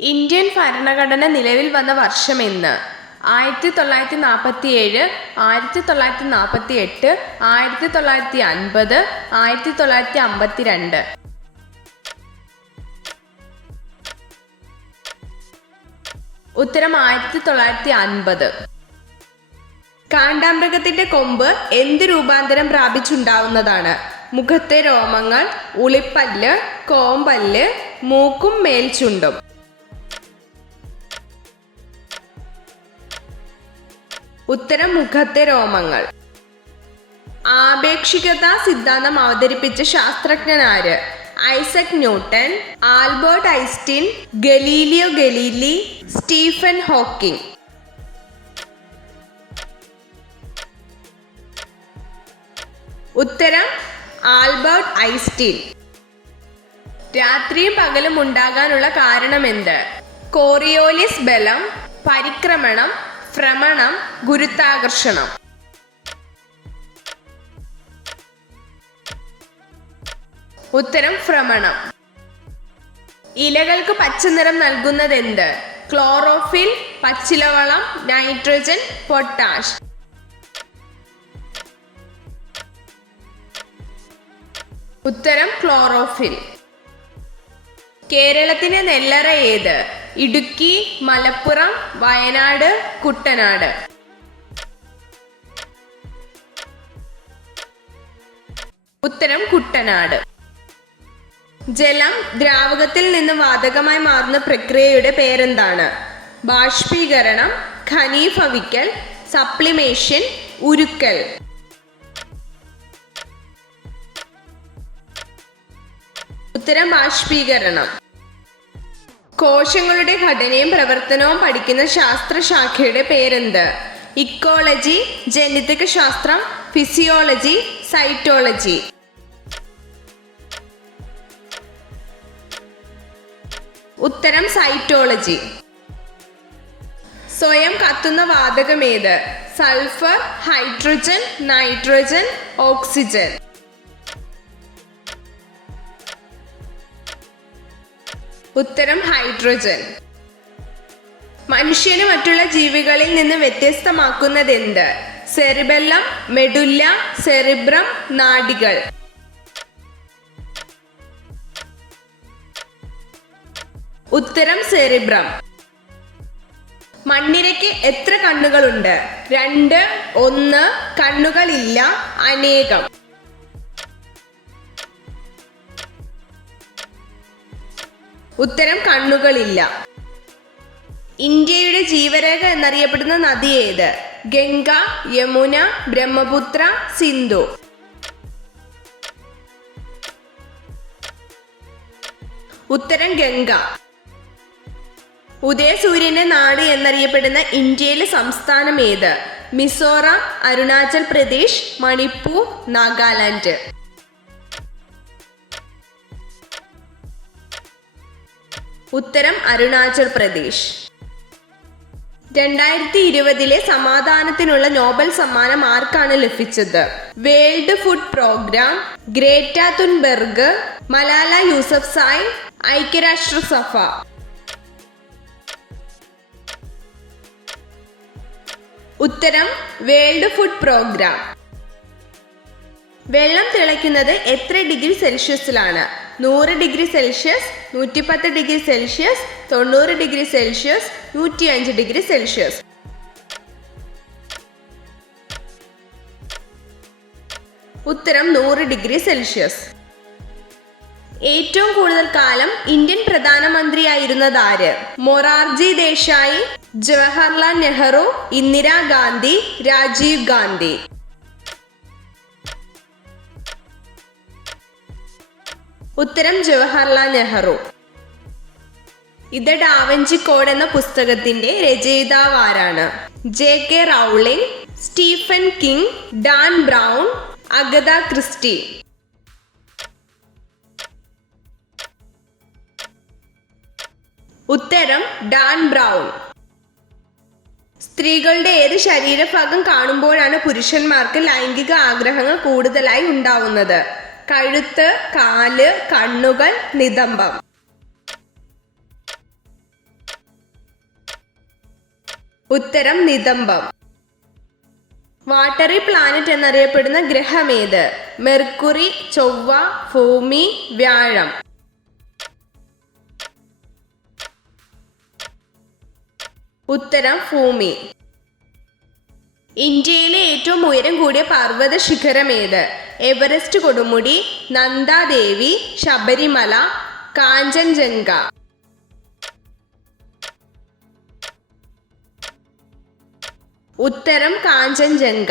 Indian ഭരണഘടന നിലവിൽ വന്ന വർഷമെന്ന്? 1947, 1948, 1950, 1952. ഉത്തരം 1950. കാണ്ടാമൃഗത്തിന്റെ കൊമ്പ് എന്ത് രൂപാന്തരം പ്രാപിച്ചുണ്ടാവുന്നതാണ്? മുഖത്തെ രോമങ്ങൾ, ഉളിപ്പല്ല്, കോമ്പല്ല്, മൂക്കും മേൽചുണ്ടും. ഉത്തരം മുഖത്തെ രോമങ്ങൾ. ആപേക്ഷികതാ സിദ്ധാന്തം അവതരിപ്പിച്ച ശാസ്ത്രജ്ഞനാര്? Isaac Newton, Albert Einstein, Galileo Galilei, Stephen Hawking. ഉത്തരം ആൽബർട്ട് ഐൻസ്റ്റീൻ. രാത്രിയും പകലും ഉണ്ടാകാനുള്ള കാരണമെന്ത്? കോറിയോലിസ് ബലം, പരിക്രമണം, ഭ്രമണം, ഗുരുത്വാകർഷണം. ഉത്തരം ഭ്രമണം. ഇലകൾക്ക് പച്ചനിറം നൽകുന്നതെന്ത്? ക്ലോറോഫിൽ, പച്ചിലവളം, നൈട്രജൻ, പൊട്ടാഷ്. ഉത്തരം ക്ലോറോഫിൽ. കേരളത്തിന്റെ നെല്ലറ ഏത്? ഇടുക്കി, മലപ്പുറം, വയനാട്, കുട്ടനാട്. ഉത്തരം കുട്ടനാട്. ജലം ദ്രാവകത്തിൽ നിന്ന് വാതകമായി മാറുന്ന പ്രക്രിയയുടെ പേരെന്താണ്? ബാഷ്പീകരണം, ഘനീഭവിക്കൽ, സപ്ലിമേഷൻ, ഉരുക്കൽ. ഉത്തരം ബാഷ്പീകരണം. കോശങ്ങളുടെ ഘടനയും പ്രവർത്തനവും പഠിക്കുന്ന ശാസ്ത്രശാഖയുടെ പേരെന്ത്? ഇക്കോളജി, ജനിതക ശാസ്ത്രം, ഫിസിയോളജി, സൈറ്റോളജി. ഉത്തരം സൈറ്റോളജി. സ്വയം കത്തുന്ന വാതകമേത്? Sulphur, hydrogen, nitrogen, oxygen. ഉത്തരം ഹൈഡ്രജൻ. മനുഷ്യന് മറ്റുള്ള ജീവികളിൽ നിന്ന് വ്യത്യസ്തമാക്കുന്നതെന്ത്? സെറിബെല്ലം, മെഡുല്ല, സെറിബ്രം, നാഡികൾ. ഉത്തരം സെറിബ്രം. മണ്ണിരയ്ക്ക് എത്ര കണ്ണുകളുണ്ട്? 2, 1, കണ്ണുകളില്ല, അനേകം. ഉത്തരം കണ്ണുകളില്ല. ഇന്ത്യയുടെ ജീവരേഖ എന്നറിയപ്പെടുന്ന നദി ഏത്? ഗംഗ, യമുന, ബ്രഹ്മപുത്ര, സിന്ധു. ഉത്തരം ഗംഗ. ഉദയസൂര്യന്റെ നാട് എന്നറിയപ്പെടുന്ന ഇന്ത്യയിലെ സംസ്ഥാനം ഏത്? മിസോറാം, അരുണാചൽ പ്രദേശ്, മണിപ്പൂർ, നാഗാലാൻഡ്. ഉത്തരം അരുണാചൽ പ്രദേശ്. 2020 സമാധാനത്തിനുള്ള നോബൽ സമ്മാനം ആർക്കാണ് ലഭിച്ചത്? World food programme, Greta Thunberg, Malala Yousafzai, ഐക്യരാഷ്ട്രസഭ. ഉത്തരം വേൾഡ് ഫുഡ് പ്രോഗ്രാം. വെള്ളം തിളയ്ക്കുന്നത് എത്ര ഡിഗ്രി സെൽഷ്യസിലാണ്? 100 degree Celsius, 110 degree Celsius, 90 degree Celsius, 105 degree Celsius. ഉത്തരം 100 ഡിഗ്രി സെൽഷ്യസ്. ഏറ്റവും കൂടുതൽ കാലം ഇന്ത്യൻ പ്രധാനമന്ത്രിയായിരുന്നതാര്? മൊറാർജി ദേശായി, ജവഹർലാൽ നെഹ്റു, ഇന്ദിരാഗാന്ധി, രാജീവ് ഗാന്ധി. ഉത്തരം ജവഹർലാൽ നെഹ്റു. ഇത് ഡാവിഞ്ചി കോഡ് എന്ന പുസ്തകത്തിന്റെ രചയിതാവ് ആരാണ്? JK Rowling, Stephen king, Dan brown, Agatha Christy. ഉത്തരം ഡാൻ ബ്രൗൺ. സ്ത്രീകളുടെ ഏത് ശരീരഭാഗം കാണുമ്പോഴാണ് പുരുഷന്മാർക്ക് ലൈംഗിക ആഗ്രഹങ്ങൾ കൂടുതലായി ഉണ്ടാവുന്നത്? കഴുത്ത്, കാല്, കണ്ണുകൾ, നിതംബം. ഉത്തരം നിതംബം. വാട്ടറി പ്ലാനറ്റ് എന്നറിയപ്പെടുന്ന ഗ്രഹമേത്? മെർക്കുറി, ചൊവ്വ, ഭൂമി, വ്യാഴം. ഉത്തരം ഭൂമി. ഇന്ത്യയിലെ ഏറ്റവും ഉയരം കൂടിയ പർവ്വത ശിഖരമേത്? എവറസ്റ്റ് കൊടുമുടി, നന്ദാദേവി, ശബരിമല, കാഞ്ചൻജംഗ. ഉത്തരം കാഞ്ചൻജംഗ.